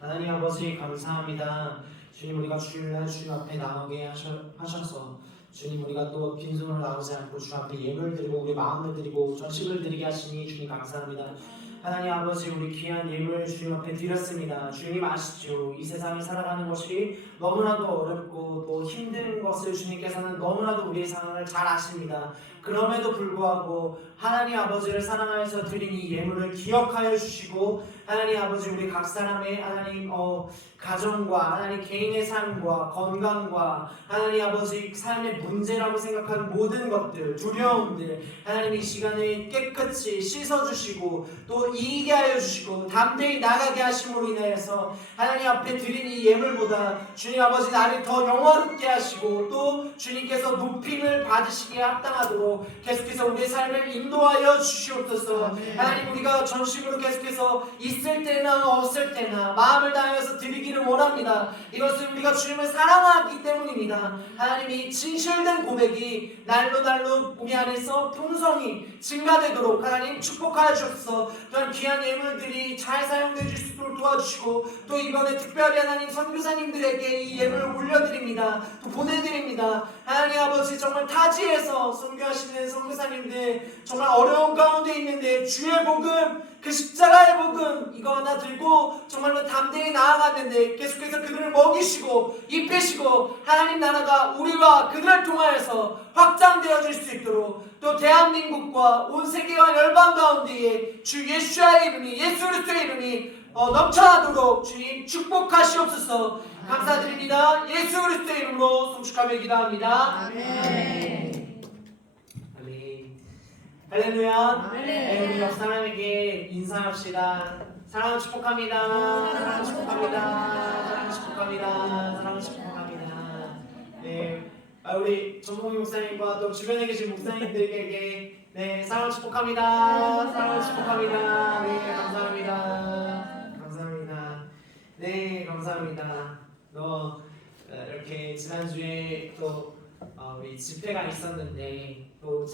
하나님 아버지 감사합니다. 주님 우리가 주일날 주님 앞에 나오게 하셔서 주님 우리가 또 빈손으로 나오지 않고 주 앞에 예물 드리고 우리 마음을 드리고 전식을 드리게 하시니 주님 감사합니다. 하나님 아버지 우리 귀한 예물 주님 앞에 드렸습니다. 주님 아시죠? 이 세상을 살아가는 것이 너무나도 어렵고 또 힘든 것을 주님께서는 너무나도 우리의 상황을 잘 아십니다. 그럼에도 불구하고 하나님 아버지를 사랑하여서 드린 이 예물을 기억하여 주시고 하나님 아버지 우리 각 사람의 하나님 가정과 하나님 개인의 삶과 건강과 하나님 아버지 삶의 문제라고 생각하는 모든 것들 두려움들 하나님 이 시간에 깨끗이 씻어주시고 또 이기게 하여 주시고 담대히 나가게 하심으로 인하여서 하나님 앞에 드린 이 예물보다 주님 아버지 나를 더 영화롭게 하시고 또 주님께서 높임을 받으시기에 합당하도록 계속해서 우리의 삶을 인도하여 주시옵소서. 하나님 우리가 전심으로 계속해서 있을 때나 없을 때나 마음을 다하여서 드리기를 원합니다. 이것은 우리가 주님을 사랑하기 때문입니다. 하나님이 진실된 고백이 날로 우리 안에서 풍성히 증가되도록 하나님 축복하여 주옵소서. 또한 귀한 예물들이 잘 사용되어질 수 있도록 도와주시고 또 이번에 특별히 하나님 선교사님들에게 이 예물을 올려드립니다. 또 보내드립니다. 하나님 아버지 정말 타지에서 선교하시는 선교사님들 정말 어려운 가운데 있는데 주의 복음 그 십자가의 복음 이거 하나 들고 정말로 담대히 나아갔는데 계속해서 그들을 먹이시고 입히시고 하나님 나라가 우리와 그들을 통하여서 확장되어질 수 있도록 또 대한민국과 온 세계와 열방 가운데에 주 예수의 이름이 예수 그리스도의 이름이 넘쳐나도록 주님 축복하시옵소서. 감사드립니다. 예수 그리스도의 이름으로 송축하며 기도합니다. 아멘. 아멘. 할렐루야. 네, 우리 옆 사람에게 인사합시다. 사랑을 축복합니다. 사랑을 축복합니다. 사랑을 축복합니다. 사랑을 축복합니다. 네, 우리 전봉희 목사님과 또 주변에 계신 목사님들에게 네, 사랑을 축복합니다. 사랑을 축복합니다. 네, 감사합니다. 감사합니다. 네, 감사합니다. 이렇게 지난주에 또 우리 집회가 있었는데 또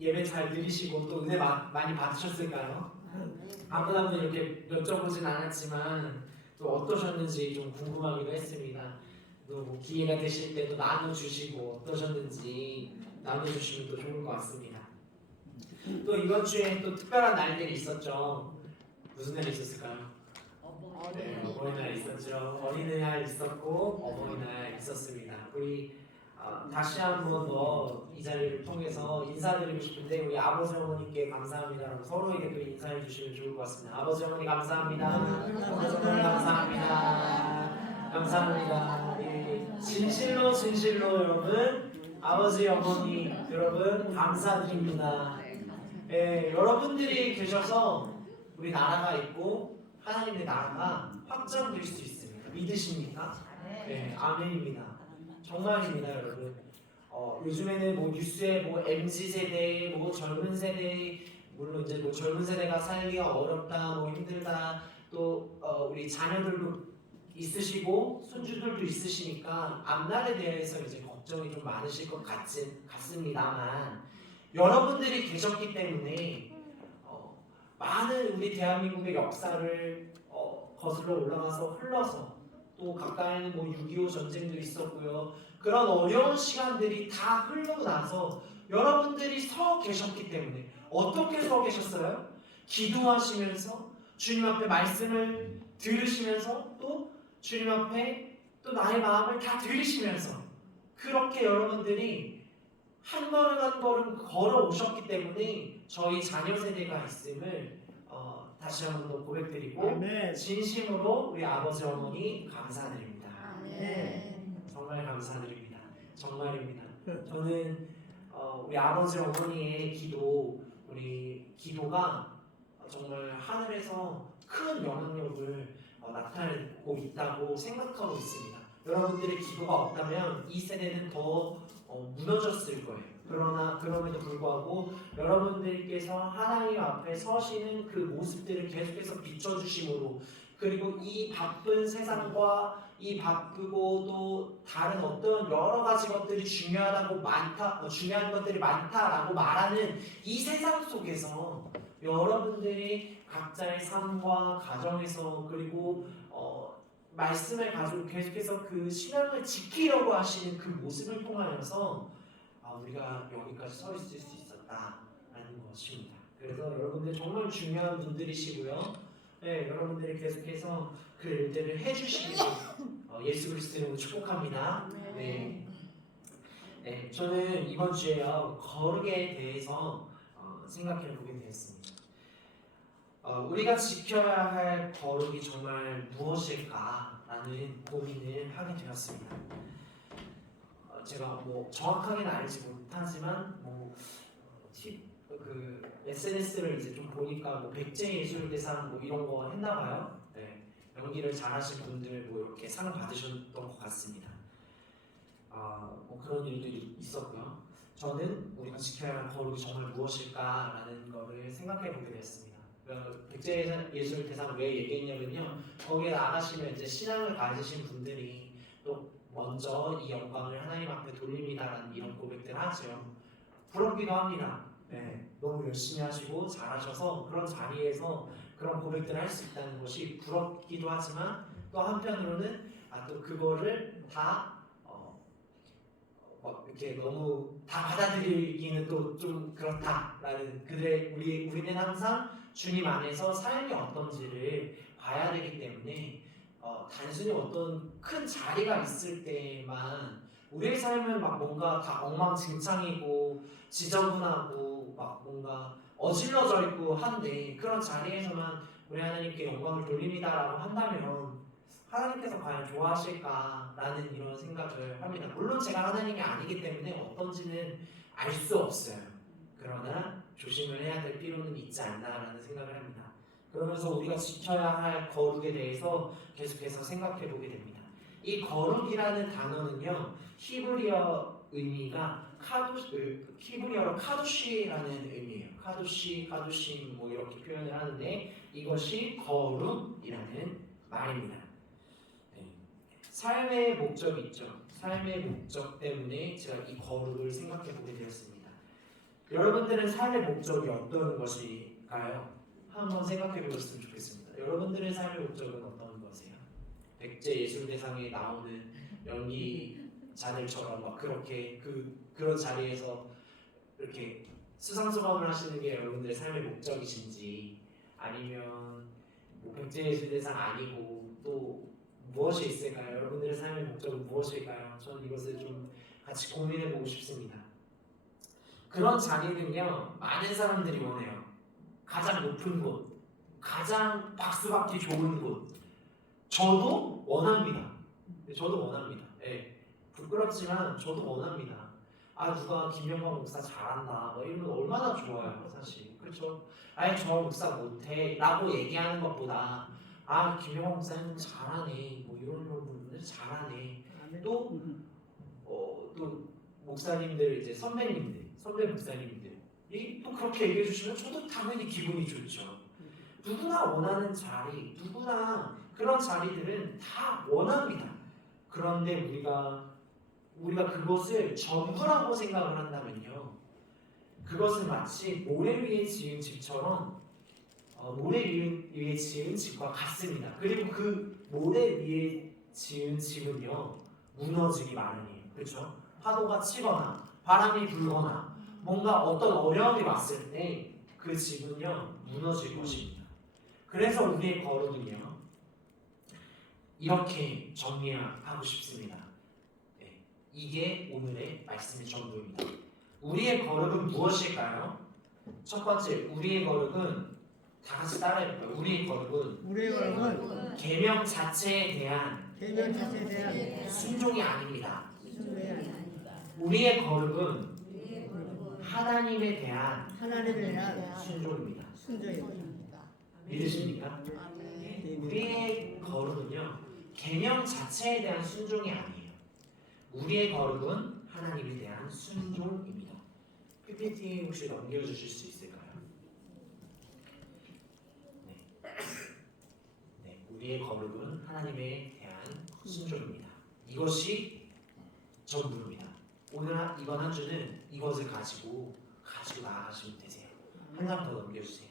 예배 잘 들으시고 또 은혜 많이 받으셨을까요? 아무도 이렇게 여쭤보진 않았지만 또 어떠셨는지 좀 궁금하기도 했습니다. 또 기회가 되실 때도 나눠주시고 어떠셨는지 나눠주시면 또 좋을 것 같습니다. 또 이번 주에 또 특별한 날들이 있었죠. 무슨 날이 있었을까요? 네, 어버이날 있었죠. 어린이날 있었고 어버이날 있었습니다. 우리 다시 한번 더 이 자리를 통해서 인사드리고 싶은데 우리 아버지 어머니께 감사합니다라고 서로에게 또 인사해 주시면 좋을 것 같습니다. 아버지 어머니 감사합니다. 아버지 어머니 감사합니다. 감사합니다. 진실로 여러분 아버지 어머니 여러분 감사드립니다. 여러분들이 계셔서 우리 나라가 있고 하나님의 나라가 확장될 수 있습니다. 믿으십니까? 네, 아멘입니다. 정말입니다, 여러분. 요즘에는 뭐 뉴스에 뭐 MZ 세대, 뭐 젊은 세대, 물론 이제 뭐 젊은 세대가 살기가 어렵다, 뭐 힘들다, 또 우리 자녀들도 있으시고 손주들도 있으시니까 앞날에 대해서 이제 걱정이 좀 많으실 것 같습니다만 여러분들이 계셨기 때문에 많은 우리 대한민국의 역사를 거슬러 올라가서 흘러서 또 가까이는 뭐 6.25 전쟁도 있었고요. 그런 어려운 시간들이 다 흘러고 나서 여러분들이 서 계셨기 때문에 어떻게 서 계셨어요? 기도하시면서 주님 앞에 말씀을 들으시면서 또 주님 앞에 또 나의 마음을 다 들으시면서 그렇게 여러분들이 한 걸음 한 걸음 걸어 오셨기 때문에 저희 자녀 세대가 있음을 다시 한번 더 고백드리고 아멘. 진심으로 우리 아버지 어머니 감사드립니다. 아멘. 정말 감사드립니다. 정말입니다. 저는 우리 아버지 어머니의 우리 기도가 정말 하늘에서 큰 영향력을 나타내고 있다고 생각하고 있습니다. 여러분들의 기도가 없다면 이 세대는 더 무너졌을 거예요. 그러나 그럼에도 불구하고 여러분들께서 하나님 앞에 서시는 그 모습들을 계속해서 비춰주심으로 그리고 이 바쁜 세상과 이 바쁘고 또 다른 어떤 여러 가지 것들이 중요한 것들이 많다라고 말하는 이 세상 속에서 여러분들이 각자의 삶과 가정에서 그리고 말씀을 가지고 계속해서 그 신앙을 지키려고 하시는 그 모습을 통하여서 우리가 여기까지 서 있을 수 있었다라는 것입니다. 그래서 여러분들 정말 중요한 분들이시고요. 네, 여러분들이 계속해서 그 일들을 해주시기를 예수 그리스도로 축복합니다. 네. 네, 저는 이번 주에요 거룩에 대해서 생각해 보게 되었습니다. 우리가 지켜야 할 거룩이 정말 무엇일까라는 고민을 하게 되었습니다. 제가 뭐 정확하게는 알지 못하지만 그 SNS를 이제 좀 보니까 뭐 백제예술대상 뭐 이런 거 했나봐요. 네, 연기를 잘하신 분들 뭐 이렇게 상 받으셨던 것 같습니다. 뭐 그런 일들이 있었고요. 저는 우리가 지켜야 할 거룩이 정말 무엇일까라는 거를 생각해 보게 됐습니다. 백제예술대상 왜 얘기했냐면요, 거기에 나가시면 이제 신앙을 가지신 분들이 또 먼저 이 영광을 하나님 앞에 돌립니다라는 이런 고백들을 하죠. 부럽기도 합니다. 네, 너무 열심히 하시고 잘하셔서 그런 자리에서 그런 고백들을 할 수 있다는 것이 부럽기도 하지만 또 한편으로는 또 그거를 다 이렇게 너무 다 받아들이기는 또 좀 그렇다라는 우리는 항상 주님 안에서 삶이 어떤지를 봐야 되기 때문에 단순히 어떤 큰 자리가 있을 때만 우리의 삶은 막 뭔가 다 엉망진창이고 지저분하고 막 뭔가 어질러져 있고 한데 그런 자리에서만 우리 하나님께 영광을 돌립니다라고 한다면 하나님께서 과연 좋아하실까라는 이런 생각을 합니다. 물론 제가 하나님이 아니기 때문에 어떤지는 알 수 없어요. 그러나 조심을 해야 될 필요는 있지 않나라는 생각을 합니다. 그러면서 우리가 지켜야 할 거룩에 대해서 계속해서 생각해 보게 됩니다. 이 거룩이라는 단어는요, 히브리어 의미가 히브리어로 카도시라는 의미예요. 카도시 뭐 이렇게 표현을 하는데 이것이 거룩이라는 말입니다. 삶의 목적이 있죠. 삶의 목적 때문에 제가 이 거룩을 생각해 보게 되었습니다. 여러분들은 삶의 목적이 어떤 것일까요? 한번 생각해 보셨으면 좋겠습니다. 여러분들의 삶의 목적은 어떤 거세요? 백제예술대상에 나오는 연기자들처럼 막 그렇게 그런 자리에서 이렇게 수상소감을 하시는 게 여러분들의 삶의 목적이신지, 아니면 뭐 백제예술대상 아니고 또 무엇이 있을까요? 여러분들의 삶의 목적은 무엇일까요? 저는 이것을 좀 같이 고민해보고 싶습니다. 그런 자리는요, 많은 사람들이 원해요. 가장 높은 곳, 가장 박수받기 좋은 곳. 저도 원합니다. 네, 부끄럽지만 저도 원합니다. 누가 김영광 목사 잘한다 뭐 이러면 얼마나 좋아요, 사실. 그렇죠? 저 목사 못해 라고 얘기하는 것보다 김영광 목사님 잘하네 뭐 이런 분들 잘하네. 또 목사님들, 이제 선배 목사님들이 또 그렇게 얘기해 주시면 저도 당연히 기분이 좋죠. 누구나 원하는 자리, 누구나 그런 자리들은 다 원합니다. 그런데 우리가 그것을 전부라고 생각을 한다면요, 그것은 마치 모래 위에 지은 집처럼 모래 위에 지은 집과 같습니다. 그리고 그 모래 위에 지은 집은요, 무너지기 마련이에요. 그렇죠? 파도가 치거나 바람이 불거나 뭔가 어떤 어려움이 왔을 때 그 집은요, 무너질 것입니다. 그래서 우리의 거룩은요, 이렇게 정리하고 싶습니다. 네, 이게 오늘의 말씀의 전부입니다. 우리의 거룩은 무엇일까요? 첫 번째, 우리의 거룩은 다 같이 따라해볼까요? 우리의 거룩은 계명 자체에 대한 순종이 아닙니다. 우리의 거룩은 하나님에 대한 순종입니다. 믿으십니까? 우리의 거룩은요, 계명 자체에 대한 순종이 아니에요. 우리의 거룩은 하나님에 대한 순종입니다. PPT 혹시 넘겨주실 수 있을까요? 네, 우리의 거룩은 하나님에 대한 순종입니다. 이것이 전부입니다. 오늘 이번 한 주는 이것을 가지고 나아가시면 되세요. 한 장 더 넘겨주세요.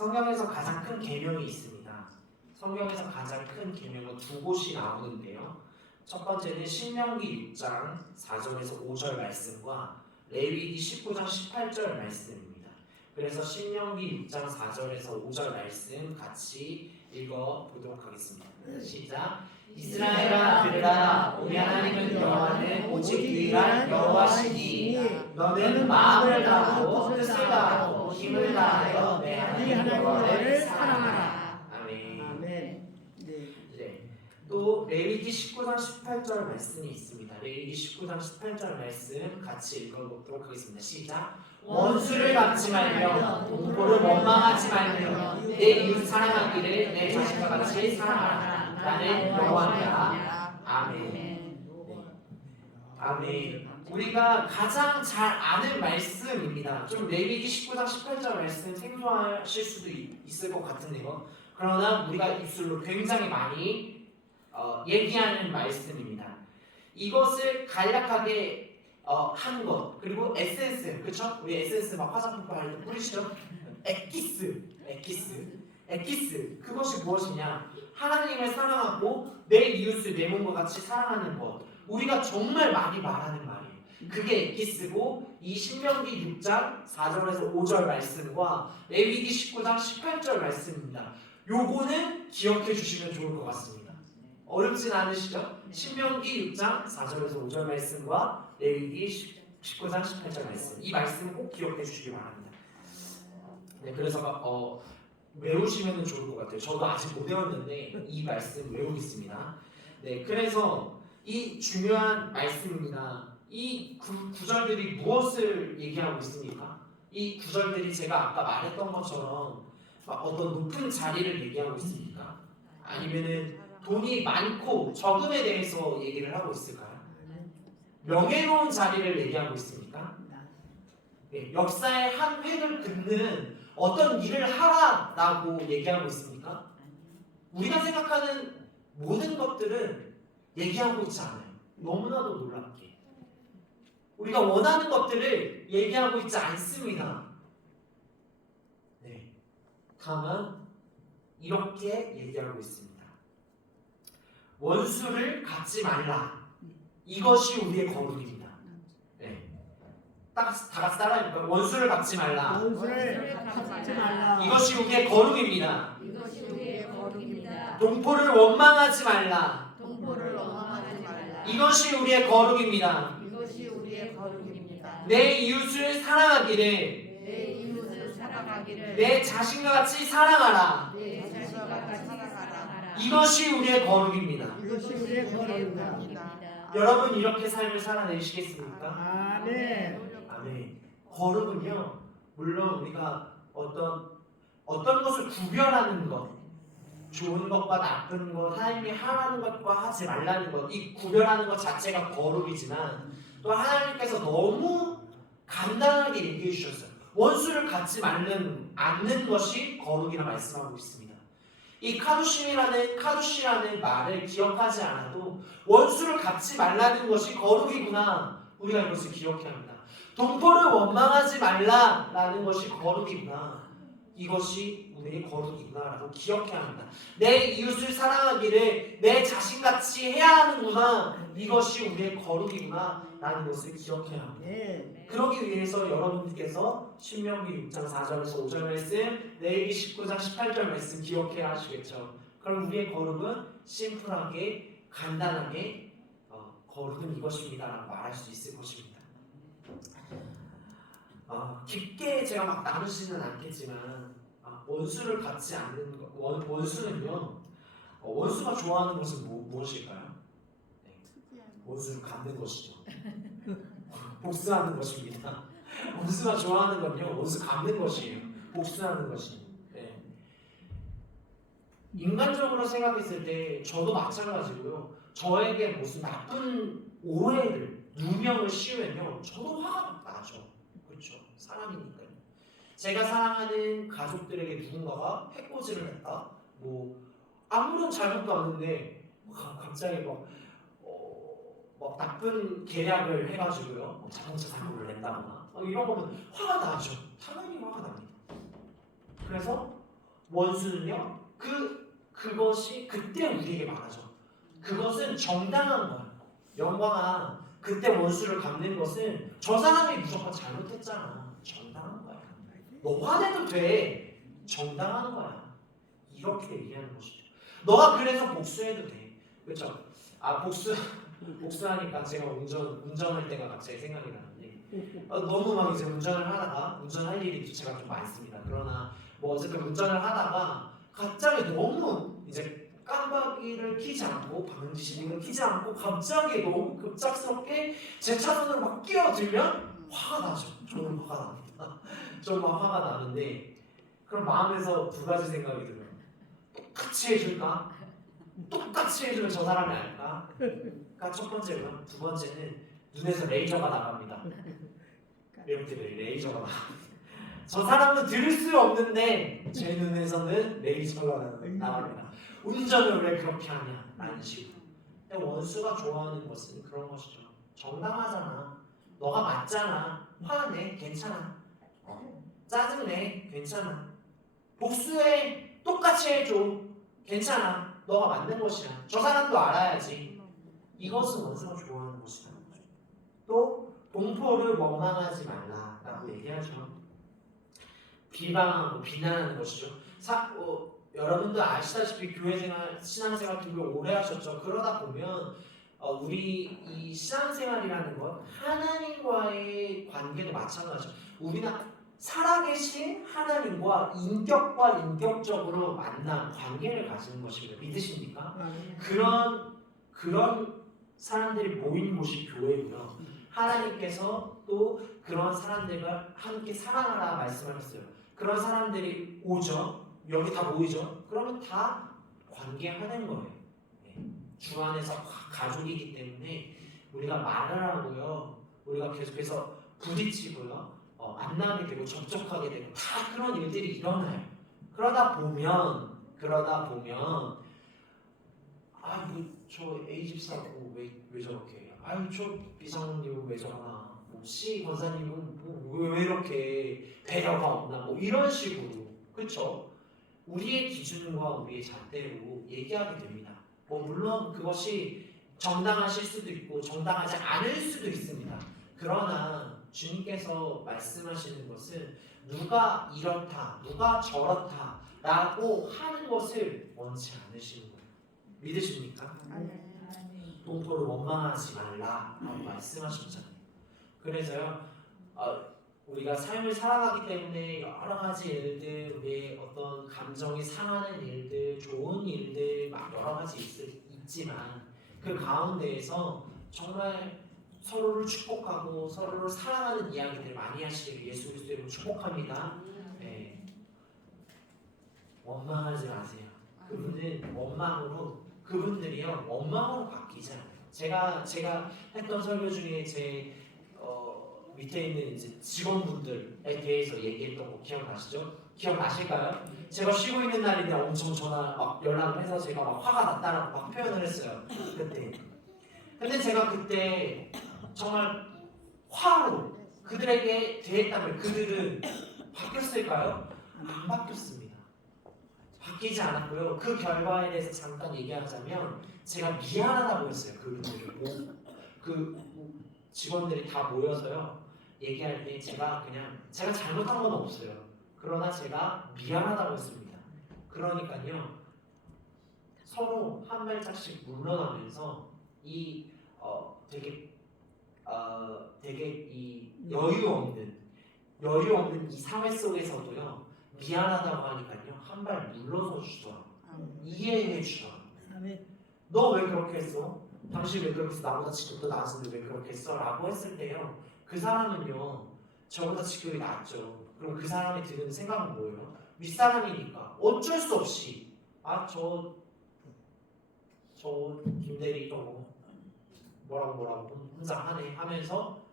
성경에서 가장 큰 계명이 있습니다. 성경에서 가장 큰 계명은 두 곳이 나오는데요. 첫 번째는 신명기 6장 4절에서 5절 말씀과 레위기 19장 18절 말씀입니다. 그래서 신명기 6장 4절에서 5절 말씀 같이 읽어보도록 하겠습니다. 시작. 이스라엘아 들으라. 우리 하나님은 여호와는 오직 유일한 여호와시니 너는 마음을 다하고 뜻을 다하고 힘을 다하여 내 하나님 여호와를 사랑하라. 아멘. 아멘. 네. 네. 또 레위기 19장 18절 말씀이 있습니다. 레위기 19장 18절 말씀 같이 읽어보도록 하겠습니다. 시작. 원수를 갚지 말며 동포를 원망하지 말며 내 이웃 사랑하기를 내 자신과 같이 사랑하라. 나는 여호와니라. 아멘. 아멘. 우리가 가장 잘 아는 말씀입니다. 좀 레위기 19장 18절 말씀 생소하실 수도 있을 것 같은데요. 그러나 우리가 입술로 굉장히 많이 얘기하는 말씀입니다. 이것을 간략하게 한 것, 그리고 에센스, 그렇죠? 우리 에센스 막 화장품 할 때 뿌리시죠? 에키스, 그것이 무엇이냐? 하나님을 사랑하고 내 이웃을 내 몸과 같이 사랑하는 것. 우리가 정말 많이 말하는 말이에요. 그게 에키스고, 이 신명기 6장 4절에서 5절 말씀과 레위기 19장 18절 말씀입니다. 요거는 기억해 주시면 좋을 것 같습니다. 어렵진 않으시죠? 신명기 6장 4절에서 5절 말씀과 레위기 19장 18절 말씀, 이 말씀 꼭 기억해 주시기 바랍니다. 네, 그래서 외우시면 좋을 것 같아요. 저도 아직 못 외웠는데 이 말씀 외우겠습니다. 네, 그래서 이 중요한 말씀입니다. 이 구절들이 무엇을 얘기하고 있습니까? 이 구절들이 제가 아까 말했던 것처럼 어떤 높은 자리를 얘기하고 있습니까? 아니면은 돈이 많고 적음에 대해서 얘기를 하고 있을까요? 명예로운 자리를 얘기하고 있습니까? 네, 역사의 한 획을 긋는 어떤 일을 하라라고 얘기하고 있습니까? 우리가 생각하는 모든 것들은 얘기하고 있지 않아요. 너무나도 놀랍게 우리가 원하는 것들을 얘기하고 있지 않습니다. 네, 다만 이렇게 얘기하고 있습니다. 원수를 갚지 말라. 이것이 우리의 거룩입니다. 네, 다 같이 따라해볼까요? 원수를 갚지 말라. 원수를 갚지 말라. 이것이 우리의 거룩입니다. 이것이 우리의 거룩입니다. 동포를 원망하지 말라. 동포를 원망하지 말라. 이것이 우리의 거룩입니다. 이것이 우리의 거룩입니다. 내 이웃을 사랑하기를 내 이웃을 사랑하기를 내 자신과 같이 사랑하라. 내 자신과 같이 사랑하라. 이것이 우리의 거룩입니다. 이것이 우리의 거룩입니다. 여러분 이렇게 삶을 살아내시겠습니까? 아멘. 아멘. 거룩은요, 물론 우리가 어떤 것을 구별하는 것, 좋은 것과 나쁜 것, 하나님이 하라는 것과 하지 말라는 것, 이 구별하는 것 자체가 거룩이지만 또 하나님께서 너무 간단하게 얘기해 주셨어요. 원수를 갚지 않는 것이 거룩이라 말씀하고 있습니다. 이 카두시라는 말을 기억하지 않아도 원수를 갚지 말라는 것이 거룩이구나, 우리가 이것을 기억해야 합니다. 동포를 원망하지 말라라는 것이 거룩이구나, 이것이 우리의 거룩이구나라고 기억해야 합니다. 내 이웃을 사랑하기를 내 자신같이 해야 하는구나, 이것이 우리의 거룩이구나라는 것을 기억해야 합니다. 네. 그러기 위해서 여러분께서 신명기 6장 4절에서 5절 말씀, 레위기 19장 18절 말씀 기억해야 하시겠죠. 그럼 우리의 거룩은 심플하게 간단하게 거룩은 이것입니다라고 말할 수 있을 것입니다. 깊게 제가 막 나누지는 않겠지만 원수를 갚지 않는 것, 원수는요, 원수가 좋아하는 것은 무엇일까요? 네, 원수를 갚는 것이죠. 복수하는 것입니다. 원수가 좋아하는 건요, 원수 갚는 것이에요. 복수하는 것이. 네. 인간적으로 생각했을 때 저도 마찬가지고요. 저에게 무슨 나쁜 오해를, 누명을 씌우면요, 저도 화가 나죠. 그렇죠. 사람이니까요. 제가 사랑하는 가족들에게 누군가가 해코지를 했다. 아무런 잘못도 없는데 갑자기 막 나쁜 계략을 해가지고요, 자동차 사고를 낸다거나 이런 거면 화가 나죠. 당연히 화가 납니다. 그래서 원수는요. 그것이 그때 우리에게 말하죠. 그것은 정당한 거야. 영광아, 그때 원수를 갚는 것은 저 사람이 무조건 잘못했잖아. 정당한 거야. 너 화내도 돼. 정당한 거야. 이렇게 얘기하는 것이죠. 너가 그래서 복수해도 돼. 그렇죠? 복수하니까 제가 운전할 때가 갑자기 생각이 나는데 너무 막 이제 운전할 일이 제가 좀 많습니다. 그러나 뭐 어쨌든 운전을 하다가 갑자기 너무 이제 깜빡이를 켜지 않고 방지시링을 켜지 않고 갑자기 너무 급작스럽게 제 차선으로 막 끼어들면 화가 나죠. 저는 화가 납니다. 저는 막 화가 나는데 그럼 마음에서 두 가지 생각이 들어요. 똑같이 해줄까? 똑같이 해주면 저 사람이 알까? 그러니까 첫 번째로요. 두 번째는 눈에서 레이저가 나갑니다. 이렇게 레이저가 나갑니다. 저 사람은 들을 수 없는데 제 눈에서는 레이저가 나갑니다. 운전을 왜 그렇게 하냐? 라는 식으로. 근데 원수가 좋아하는 것은 그런 것이죠. 정당하잖아. 너가 맞잖아. 화내. 괜찮아. 짜증내. 괜찮아. 복수해. 똑같이 해줘. 괜찮아. 너가 맞는 것이야. 저 사람도 알아야지. 이것은 원수가 좋아하는 것이다. 또 동포를 원망하지 말라라고 얘기하죠. 비방하고 비난하는 것이죠. 여러분도 아시다시피 교회생활, 신앙생활 되게 오래 하셨죠. 그러다 보면 우리 이 신앙생활이라는 것, 하나님과의 관계도 마찬가지죠. 우리는 살아계신 하나님과 인격과 인격적으로 만난 관계를 가지는 것입니다. 믿으십니까? 그런 사람들이 모인 곳이 교회고요. 하나님께서 또 그런 사람들과 함께 사랑하라 말씀하셨어요. 그런 사람들이 오죠. 여기 다 모이죠. 그러면 다 관계하는 거예요. 주 안에서 가족이기 때문에 우리가 말을 하고요. 우리가 계속해서 부딪히고요. 만나게 되고 접촉하게 되고 다 그런 일들이 일어나요. 그러다 보면 저 A 집사고 왜 저렇게 해요? 저 B 장로님은 왜 저러나? C 권사님은 왜 이렇게 배려가 없나? 뭐 이런 식으로 그렇죠? 우리의 기준과 우리의 잣대로 얘기하게 됩니다. 뭐 물론 그것이 정당하실 수도 있고 정당하지 않을 수도 있습니다. 그러나 주님께서 말씀하시는 것은 누가 이렇다, 누가 저렇다 라고 하는 것을 원치 않으시는 거예요. 믿으십니까? 동포를 원망하지 말라라고 말씀하셨잖아요. 그래서요 우리가 삶을 살아가기 때문에 여러 가지 일들, 우리의 어떤 감정이 상하는 일들, 좋은 일들 막 여러 가지 있지만 그 가운데에서 정말 서로를 축복하고 서로를 사랑하는 이야기들 많이 하시기를 예수 그리스도 이름으로 축복합니다. 네. 원망하지 마세요. 그분들이요 원망으로 바뀌지 않아요. 제가 했던 설교 중에 제 밑에 있는 이제 직원분들에 대해서 얘기했던 거 기억나시죠? 기억나실까요? 제가 쉬고 있는 날인데 엄청 전화 막 연락을 해서 제가 막 화가 났다라고 막 표현을 했어요. 그때. 근데 제가 그때 정말 화로 그들에게 대했다면 그들은 바뀌었을까요? 안 바뀌었습니다. 바뀌지 않았고요. 그 결과에 대해서 잠깐 얘기하자면 제가 미안하다고 했어요. 그분들이 그 직원들이 다 모여서요. 얘기할 때 제가 잘못한 건 없어요. 그러나 제가 미안하다고 했습니다. 그러니까요. 서로 한 발짝씩 물러나면서 되게 이 여유 없는 이 사회 속에서도요. 미안하다고 하니까요. 한 발 물러서 주더라고요. 이해해 주더라고요. 너 왜 그렇게 했어? 당신 왜 그렇게 했어? 나보다 직급도 나았는데 왜 그렇게 했어? 라고 했을 때요. 그 사람은요. 저보다 직급이 낮죠. 그럼 그 사람이 드는 생각은 뭐예요? 윗사람이니까 어쩔 수 없이 저 김대리 또 뭐라고 혼자 하네 하면서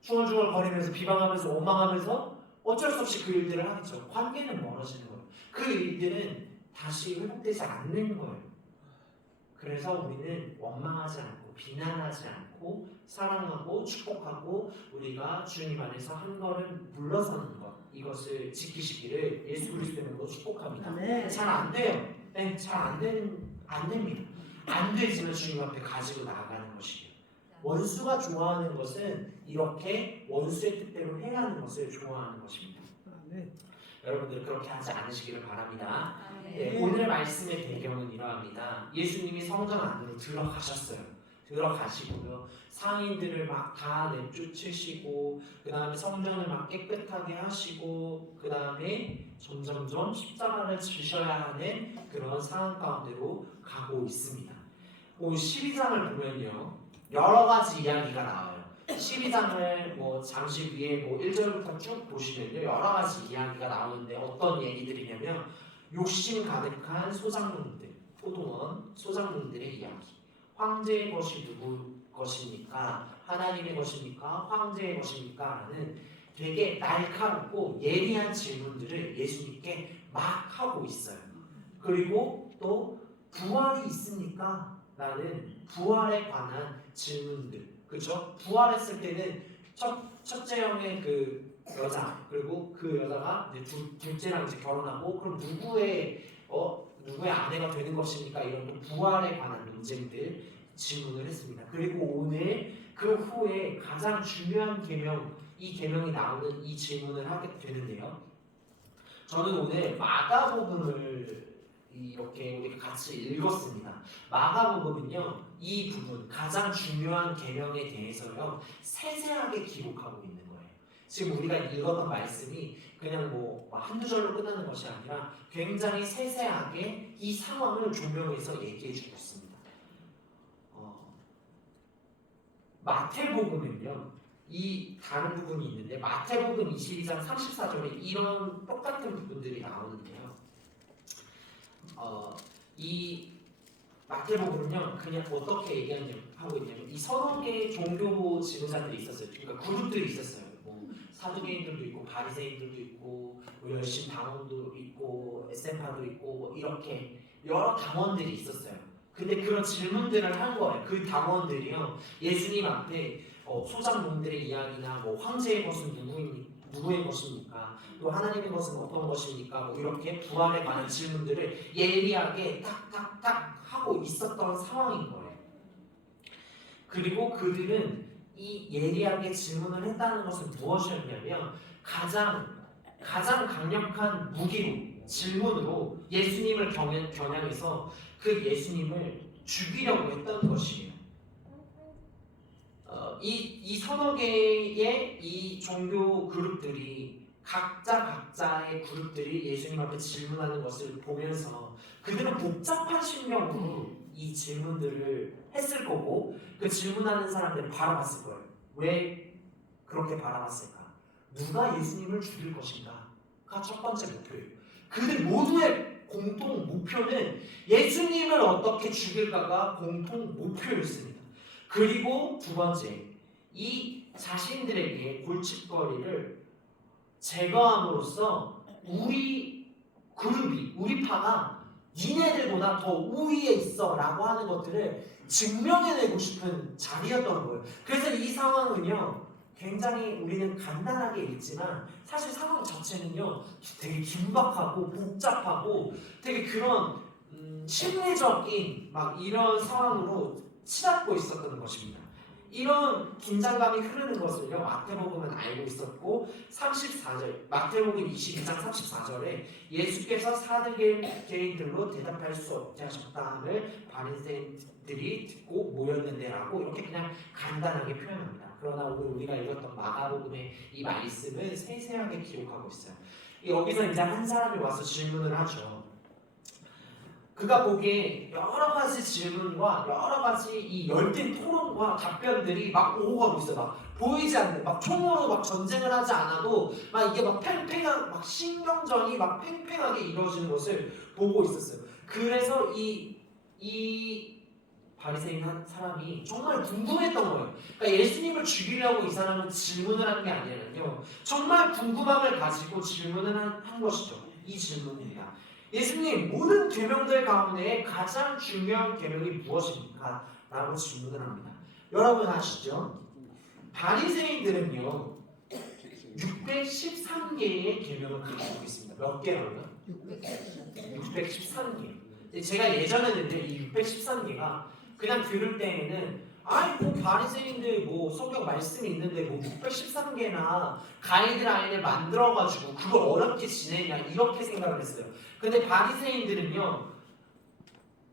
중얼중얼 거리면서 비방하면서 원망하면서 어쩔 수 없이 그 일들을 하겠죠. 관계는 멀어지는 거예요. 그 일들은 다시 회복되지 않는 거예요. 그래서 우리는 원망하지 않고 비난하지 않고 사랑하고 축복하고 우리가 주님 안에서 한 걸음 물러서는 것, 이것을 지키시기를 예수 그리스도의 이름으로 축복합니다. 아멘. 잘 안 돼요. 네, 잘 안 됩니다. 안 되지만 주님 앞에 가지고 나아가는 것이에요. 원수가 좋아하는 것은 이렇게 원수의 뜻대로 행하는 것을 좋아하는 것입니다. 아멘. 여러분들 그렇게 하지 않으시기를 바랍니다. 네, 아멘. 오늘 말씀의 배경은 이러합니다. 예수님이 성전 안으로 들어가셨어요. 들어가시고요. 상인들을 막 다 내쫓으시고 그 다음에 성전을 막 깨끗하게 하시고 그 다음에 점점점 십자가를 지셔야 하는 그런 상황 가운데로 가고 있습니다. 12장을 보면요. 여러 가지 이야기가 나와요. 12장을 잠시 위에 1절부터 쭉 보시면요. 여러 가지 이야기가 나오는데 어떤 얘기들이냐면 욕심 가득한 소장농들, 포도원 소장농들의 이야기. 황제의 것이 누구 것입니까? 하나님의 것입니까? 황제의 것입니까? 라는 되게 날카롭고 예리한 질문들을 예수님께 막 하고 있어요. 그리고 또 부활이 있습니까? 라는 부활에 관한 질문들. 그죠? 부활했을 때는 첫째 형의 그 여자, 그리고 그 여자가 이제 둘째랑 이제 결혼하고 그럼 누구의 아내가 되는 것입니까? 이런 또 부활에 관한 논쟁들 질문을 했습니다. 그리고 오늘 그 후에 가장 중요한 계명, 이 계명이 나오는 이 질문을 하게 되는데요. 저는 오늘 마가복음을 이렇게 우리가 같이 읽었습니다. 마가복음은요, 이 부분 가장 중요한 계명에 대해서요 세세하게 기록하고 있는 거예요. 지금 우리가 읽었던 말씀이 그냥 한두 절로 끝나는 것이 아니라 굉장히 세세하게 이 상황을 조명해서 얘기해 주고 있습니다. 마태복음은요, 이 다른 부분이 있는데 마태복음 22장 34절에 이런 똑같은 부분들이 나오는데요. 이 마태복음은요 그냥 어떻게 얘기하고 있냐면 이 서너 개의 종교 지도자들이 있었어요. 그러니까 그룹들이 있었어요. 사두개인들도 있고 바리새인들도 있고 열심 당원도 있고 에세파도 있고 이렇게 여러 당원들이 있었어요. 근데 그런 질문들을 한 거예요. 그 당원들이요 예수님 앞에 소장농들의 이야기나 황제의 것은 누구의 것입니까? 또 하나님의 것은 어떤 것입니까? 이렇게 부활에 관한 질문들을 예리하게 탁탁탁 하고 있었던 상황인 거예요. 그리고 그들은 이 예리하게 질문을 했다는 것은 무엇이었냐면 가장 강력한 무기로 질문으로 예수님을 겨냥해서 그 예수님을 죽이려고 했던 것이에요. 이 서너 개의 이 종교 그룹들이 각자의 그룹들이 예수님 앞에 질문하는 것을 보면서 그들은 복잡한 심경으로 이 질문들을 했을 거고 그 질문하는 사람들을 바라봤을 거예요. 왜 그렇게 바라봤을까? 누가 예수님을 죽일 것인가가 첫 번째 목표예요. 그들 모두의 공통 목표는 예수님을 어떻게 죽일까가 공통 목표였습니다. 그리고 두 번째, 이 자신들에게 골칫거리를 제거함으로써 우리 그룹이, 우리 파가 니네들보다 더 우위에 있어 라고 하는 것들을 증명해내고 싶은 자리였던 거예요. 그래서 이 상황은요 굉장히 우리는 간단하게 읽지만 사실 상황 자체는요 되게 긴박하고 복잡하고 되게 그런 심리적인 막 이런 상황으로 치닫고 있었던 것입니다. 이런 긴장감이 흐르는 것을요 마태복음은 알고 있었고 34절 마태복음 22장 34절에 예수께서 사두개인들로 대답할 수 없게 하셨다함을 바리새인들이 듣고 모였는데라고 이렇게 그냥 간단하게 표현합니다. 그러나 오늘 우리가 읽었던 마가복음의 이 말씀은 세세하게 기록하고 있어요. 여기서 이제 한 사람이 와서 질문을 하죠. 그가 보기에 여러 가지 질문과 여러 가지 이 열띤 토론과 답변들이 막 오고 가고 있어요. 막 보이지 않는, 막 총으로 막 전쟁을 하지 않아도 막 이게 막 팽팽한, 막 신경전이 막 팽팽하게 이루어지는 것을 보고 있었어요. 그래서 이 바리새인 한 사람이 정말 궁금했던 거예요. 그러니까 예수님을 죽이려고 이 사람은 질문을 하는 게 아니라요. 정말 궁금함을 가지고 질문을 한 것이죠. 이 질문입니다. 예수님, 모든 계명들 가운데 가장 중요한 계명이 무엇입니까? 라고 질문을 합니다. 여러분 아시죠? 바리새인들은요 613개의 계명을 가지고 있습니다. 몇 개라고요? 613개. 제가 예전에는 이 613개가 그냥 들을 때에는 아이 뭐 바리새인들 뭐 성경 말씀이 있는데 뭐 613개나 가이드라인을 만들어가지고 그걸 어렵게 지내냐 이렇게 생각을 했어요. 근데 바리새인들은요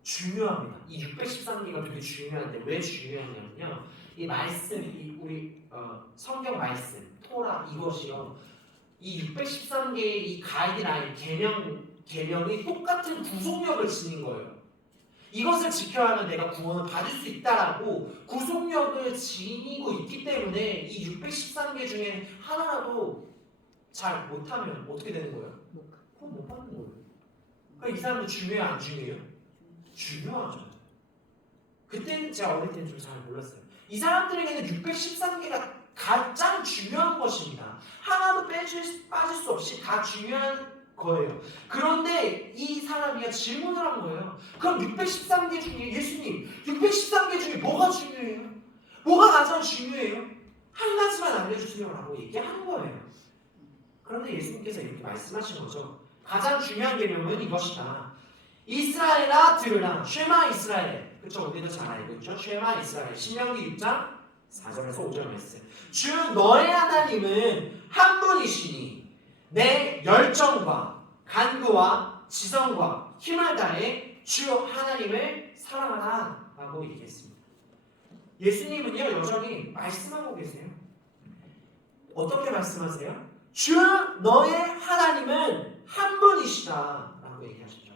중요합니다. 이 613개가 되게 중요한데 왜 중요하냐면요 이 말씀, 이 우리 성경 말씀, 토라 이것이요 이 613개의 이 가이드라인 계명이 똑같은 구속력을 지닌 거예요. 이것을 지켜야 하면 내가 구원을 받을 수 있다라고 구속력을 지니고 있기 때문에 이 613개 중에 하나라도 잘 못하면 어떻게 되는 거예요? 그건 못 받는 거예요. 그러니까 이 사람도 중요해요, 안 중요해요? 중요하죠. 그때는 제가 어릴 때는 좀 잘 몰랐어요. 이 사람들에게는 613개가 가장 중요한 것입니다. 하나도 빠질 수 없이 다 중요한 거예요. 그런데 이 사람이 질문을 한 거예요. 그럼 613개 중에 예수님 613개 중에 뭐가 중요해요? 뭐가 가장 중요해요? 한 가지만 알려주세요 라고 얘기하는 거예요. 그런데 예수님께서 이렇게 말씀하신 거죠. 가장 중요한 계명은 이것이다. 이스라엘아 들으라. 쉐마 이스라엘. 그쵸? 우리도 잘 알고 있죠? 쉐마 이스라엘. 신명기 6장 4절에서 5절 말씀. 주 너의 하나님은 한 분이시니 내 열정과 간구와 지성과 힘을 다해 주 하나님을 사랑하라 라고 얘기했습니다. 예수님은요 여전히 말씀하고 계세요. 어떻게 말씀하세요? 주 너의 하나님은 한 분이시다 라고 얘기하시죠.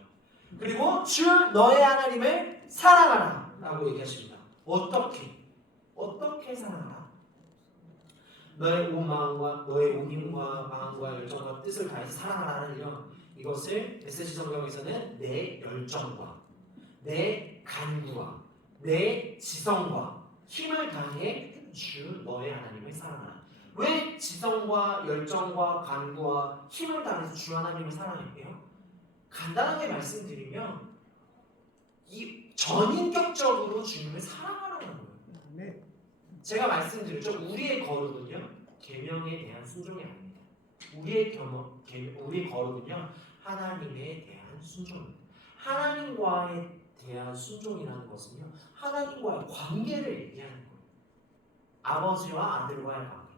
그리고 주 너의 하나님을 사랑하라 라고 얘기하십니다. 어떻게 사랑하라? 너의 온 마음과 너의 온 힘과 마음과 열정과 뜻을 다해서 사랑하라는요. 이것을 메시지 성경에서는 내 열정과 내 간구와 내 지성과 힘을 다해 주 너의 하나님을 사랑하라. 왜 지성과 열정과 간구와 힘을 다해서 주 하나님을 사랑할게요? 간단하게 말씀드리면 이 전인격적으로 주님을 사랑하라는 거예요. 네. 제가 말씀드렸죠. 우리의 거룩은요 계명에 대한 순종이 아닙니다. 우리의 거룩은요 하나님에 대한 순종입니다. 하나님과에 대한 순종이라는 것은요 하나님과의 관계를 얘기하는 거예요. 아버지와 아들과의 관계,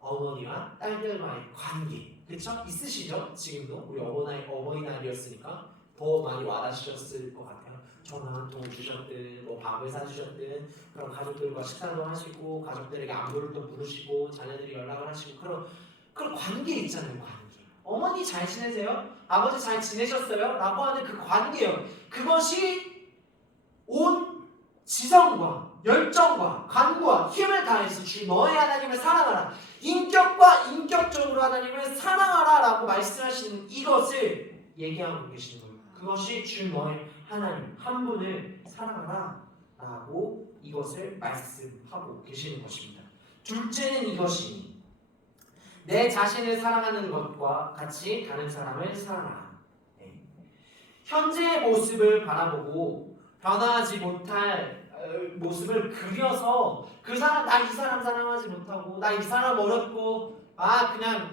어머니와 딸들과의 관계, 그렇죠? 있으시죠? 지금도 우리 어버이날이었으니까 더 많이 와닿으셨을 것 같아요. 전화 한 통 주셨든 뭐 밥을 사주셨든 그런 가족들과 식사도 하시고 가족들에게 안부를 또 물으시고 자녀들이 연락을 하시고 그런 관계 있잖아요. 관계. 어머니 잘 지내세요? 아버지 잘 지내셨어요? 라고 하는 그 관계요. 그것이 온 지성과 열정과 간구와 힘을 다해서 주 너의 하나님을 사랑하라. 인격과 인격적으로 하나님을 사랑하라 라고 말씀하시는 이것을 얘기하고 계시는 거예요. 그것이 주 너의 하나님 한 분을 사랑하라 라고 이것을 말씀하고 계시는 것입니다. 둘째는 이것이니 내 자신을 사랑하는 것과 같이 다른 사람을 사랑하라. 네. 현재의 모습을 바라보고 변화하지 못할 모습을 그려서 그 사람 나 이 사람 사랑하지 못하고 나 이 사람 어렵고 그냥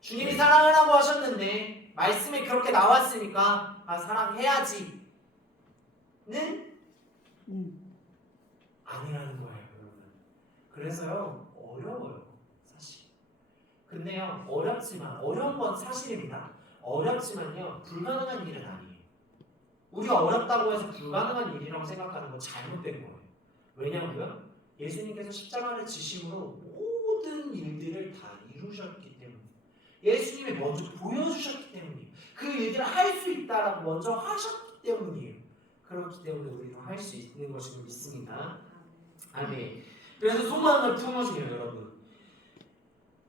주님이 사랑하라고 하셨는데 말씀에 그렇게 나왔으니까 사랑해야지 는 아니라는 거예요, 여러분. 그래서요 어려워요, 사실. 근데요 어려운 건 사실입니다. 어렵지만요 불가능한 일은 아니에요. 우리가 어렵다고 해서 불가능한 일이라고 생각하는 건 잘못된 거예요. 왜냐고요? 예수님께서 십자가를 지심으로 모든 일들을 다 이루셨기 때문에 예수님이 먼저 보여주셨기 때문이에요. 그 일들을 할 수 있다라고 먼저 하셨기 때문이에요. 그렇기 때문에 우리도 할 수 있는 것을 믿습니다. 아멘. 그래서 소망을 품으세요, 여러분.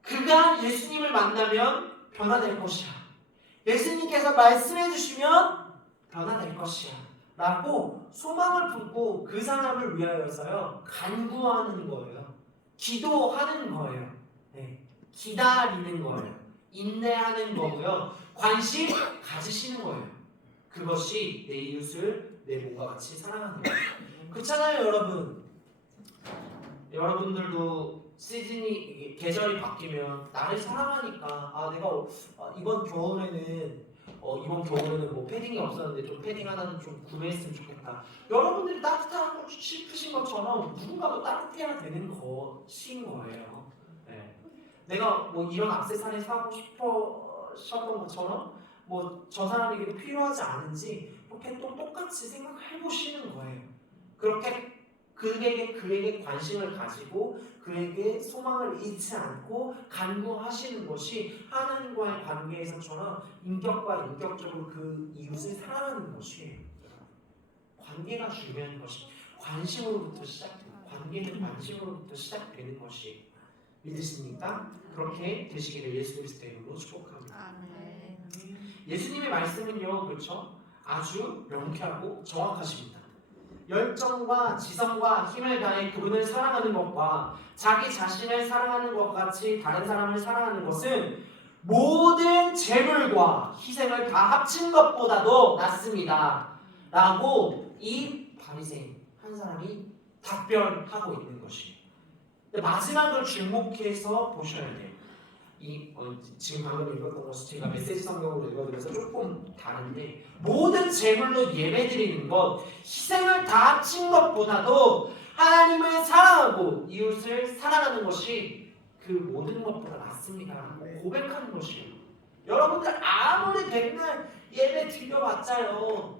그가 예수님을 만나면 변화될 것이야. 예수님께서 말씀해 주시면 변화될 것이야 라고 소망을 품고 그 사람을 위하여서요 간구하는 거예요. 기도하는 거예요. 네. 기다리는 거예요. 인내하는 거고요. 관심 가지시는 거예요. 그것이 내 이웃을 내 몸과 같이 사랑하는 거예요. 그렇잖아요, 여러분. 여러분들도 시즌이 계절이 바뀌면 나를 사랑하니까 내가 이번 겨울에는 뭐 패딩이 없었는데 좀 패딩 하나는 좀 구매했으면 좋겠다. 여러분들이 따뜻한 거 싶으신 것처럼 누군가도 따뜻해야 되는 것인 거예요. 네. 내가 뭐 이런 액세서리 사고 싶으셨던 것처럼 뭐 저 사람에게도 필요하지 않은지 이렇게 또 똑같이 생각해 보시는 거예요. 그렇게 그에게 관심을 가지고 그에게 소망을 잃지 않고 간구하시는 것이 하나님과의 관계에서처럼 인격과 인격적으로 그 이웃을 사랑하는 것이에요. 관계가 중요한 것이 관심으로부터 시작돼요. 관계는 관심으로부터 시작되는 것이 믿으십니까? 그렇게 되시기를 예수 그리스도의 이름으로 축복합니다. 아멘. 예수님의 말씀은요, 그렇죠? 아주 명쾌하고 정확하십니다. 열정과 지성과 힘을 다해 그분을 사랑하는 것과 자기 자신을 사랑하는 것 같이 다른 사람을 사랑하는 것은 모든 재물과 희생을 다 합친 것보다도 낫습니다. 라고 이 바리새인 한 사람이 답변하고 있는 것이에요. 마지막을 주목해서 보셔야 돼요. 지금 방금 읽었던 것이 제가 메시지 성경으로 읽어드려서 조금 다른데 모든 제물로 예배드리는 것, 희생을 다 합친 것보다도 하나님을 사랑하고 이웃을 사랑하는 것이 그 모든 것보다 낫습니다. 고백하는 것이에요. 여러분들 아무리 백날 예배 드려봤자요,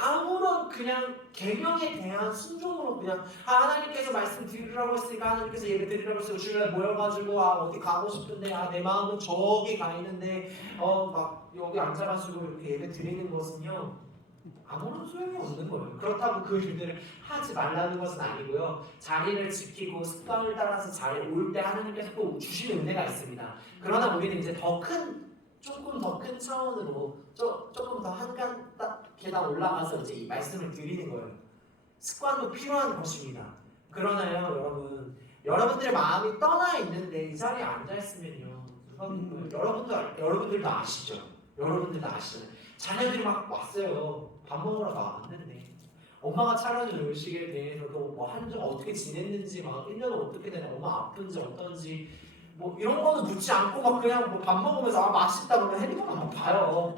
아무런 그냥 계명에 대한 순종으로 그냥 하나님께서 말씀 드리라고 했으니까 하나님께서 예배 드리라고 했으니까 주일날 모여가지고 어디 가고 싶은데 내 마음은 저기 가 있는데 막 여기 앉아가지고 이렇게 예배 드리는 것은요 아무런 소용이 없는 거예요. 그렇다고 그 일들을 하지 말라는 것은 아니고요. 자리를 지키고 습관을 따라서 자리에 올 때 하나님께서 또 주시는 은혜가 있습니다. 그러나 우리는 이제 조금 더 큰 차원으로 조금 더 한 계단 올라가서 이제 이 말씀을 드리는 거예요. 습관도 필요한 것입니다. 그러나요, 여러분들의 마음이 떠나 있는데 이 자리에 앉아 있으면요, 누가 믿는 거예요? 여러분들도 아시죠? 여러분들도 아시잖아요. 자녀들이 막 왔어요. 밥 먹으러 나왔는데 엄마가 차려준 음식에 대해서도 뭐 어떻게 지냈는지 막 1년은 어떻게 되나, 엄마 아픈지 어떤지 뭐 이런 거는 묻지 않고 막 그냥 뭐 밥 먹으면서 맛있다 그러면 핸드폰만 봐요.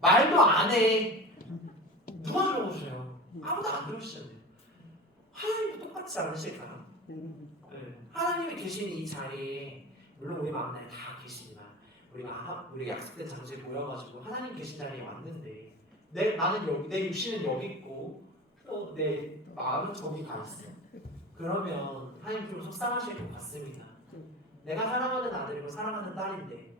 말도 안 해. 누가 들어보세요? 아무도 안 들으시잖아요. 하나님도 똑같지 않으실까요? 네. 하나님이 계신 이 자리에 물론 우리 마음 안에 다 계십니다. 우리 약속된 장소에 모여가지고 하나님 계신 자리에 왔는데 나는 내 육신은 여기 있고 내 마음은 저기 가 있어요. 그러면 하나님 좀 속상하실 것 같습니다. 내가 사랑하는 아들이고 사랑하는 딸인데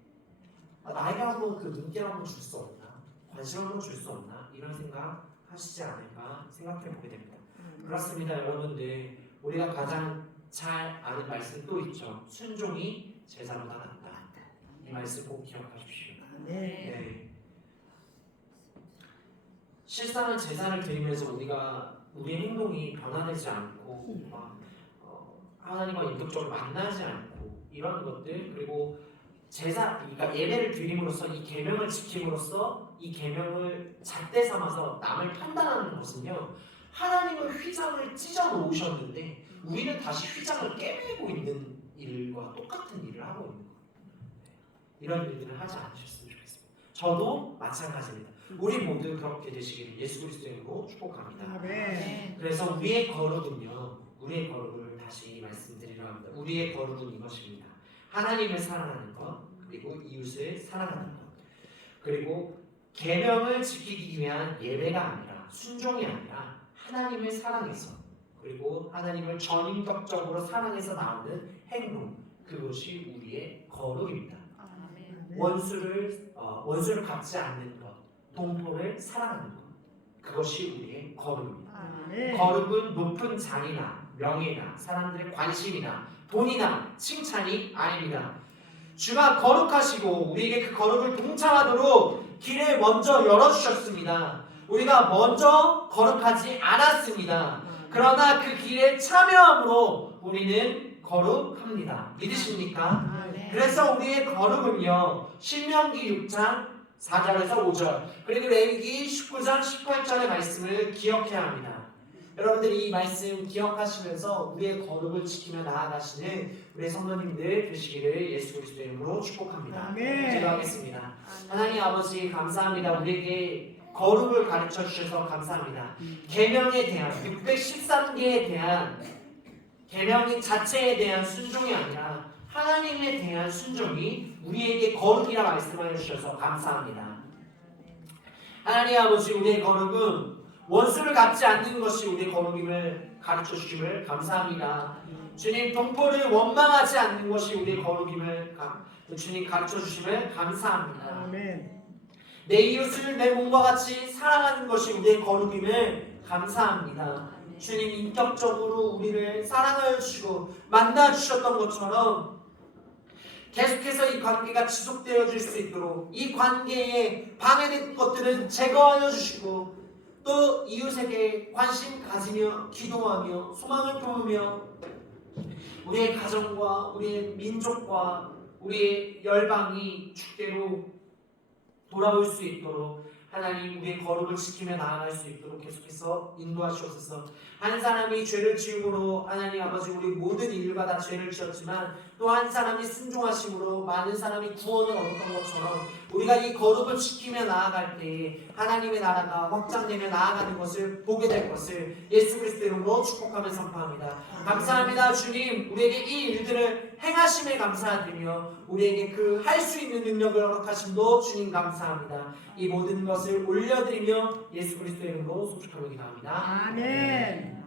나에게 한번 그 눈길 한번 줄 수 없나? 관심 한번 줄 수 없나? 이런 생각 하시지 않을까 생각해 보게 됩니다. 그렇습니다, 여러분들. 우리가 가장 잘 아는 말씀 또 있죠. 순종이 제사보다 낫다. 이 말씀 꼭 기억하십시오. 네. 실상은 제사를 드리면서 우리의 행동이 변화되지 않고 하나님과 인격적으로 만나지 않고 이런 것들, 그리고 그러니까 예배를 드림으로써 이 계명을 지킴으로써 이 계명을 잣대 삼아서 남을 판단하는 것은요, 하나님은 휘장을 찢어 놓으셨는데 우리는 다시 휘장을 깨매고 있는 일과 똑같은 일을 하고 있는 거예요. 이런 일들을 하지 않으셨으면 좋겠습니다. 저도 마찬가지입니다. 우리 모두 그렇게 되시기를 예수 그리스도의 이름으로 축복합니다. 그래서 우리의 거룩을 다시 말씀드리려 합니다. 우리의 거룩은 이것입니다. 하나님을 사랑하는 것, 그리고 이웃을 사랑하는 것, 그리고 계명을 지키기 위한 예배가 아니라, 순종이 아니라 하나님을 사랑해서, 그리고 하나님을 전인격적으로 사랑해서 나오는 행동, 그것이 우리의 거룩입니다. 원수를 갚지 않는 것, 동포를 사랑하는 것, 그것이 우리의 거룩입니다. 거룩은 높은 자리나 명예나 사람들의 관심이나 돈이나 칭찬이 아닙니다. 주가 거룩하시고 우리에게 그 거룩을 동참하도록 길을 먼저 열어주셨습니다. 우리가 먼저 거룩하지 않았습니다. 그러나 그 길에 참여함으로 우리는 거룩합니다. 믿으십니까? 그래서 우리의 거룩은요, 신명기 6장 4절에서 5절 그리고 레위기 19장 18절의 말씀을 기억해야 합니다. 여러분들이 이 말씀 기억하시면서 우리의 거룩을 지키며 나아가시는 우리 성도님들 되시기를 예수 그리스도의 이름으로 축복합니다. 아멘. 기도하겠습니다. 하나님 아버지 감사합니다. 우리에게 거룩을 가르쳐 주셔서 감사합니다. 계명에 대한 613개에 대한 계명 자체에 대한 순종이 아니라 하나님에 대한 순종이 우리에게 거룩이라 말씀하여 주셔서 감사합니다. 하나님 아버지 우리의 거룩은 원수를 갚지 않는 것이 우리의 거룩임을 가르쳐 주심을 감사합니다. 주님 동포를 원망하지 않는 것이 우리의 거룩임을 주님 가르쳐 주심을 감사합니다. 아멘. 내 이웃을 내 몸과 같이 사랑하는 것이 우리의 거룩임을 감사합니다. 주님 인격적으로 우리를 사랑하여 주시고 만나 주셨던 것처럼 계속해서 이 관계가 지속되어질 수 있도록 이 관계에 방해된 것들은 제거하여 주시고 또 이웃에게 관심 가지며 기도하며 소망을 품으며 우리의 가정과 우리의 민족과 우리의 열방이 주께로 돌아올 수 있도록 하나님 우리의 거룩을 지키며 나아갈 수 있도록 계속해서 인도하시옵소서. 한 사람이 죄를 지음으로 하나님 아버지 우리 모든 인류가 다 죄를 지었지만 또 한 사람이 순종하심으로 많은 사람이 구원을 얻었던 것처럼 우리가 이 거룩을 지키며 나아갈 때 하나님의 나라가 확장되며 나아가는 것을 보게 될 것을 예수 그리스도 이름으로 축복하며 선포합니다. 감사합니다. 주님 우리에게 이 일들을 행하심에 감사드리며 우리에게 그 할 수 있는 능력을 허락하심도 주님 감사합니다. 이 모든 것을 올려드리며 예수 그리스도 이름으로 소축하며 기도합니다. 아멘.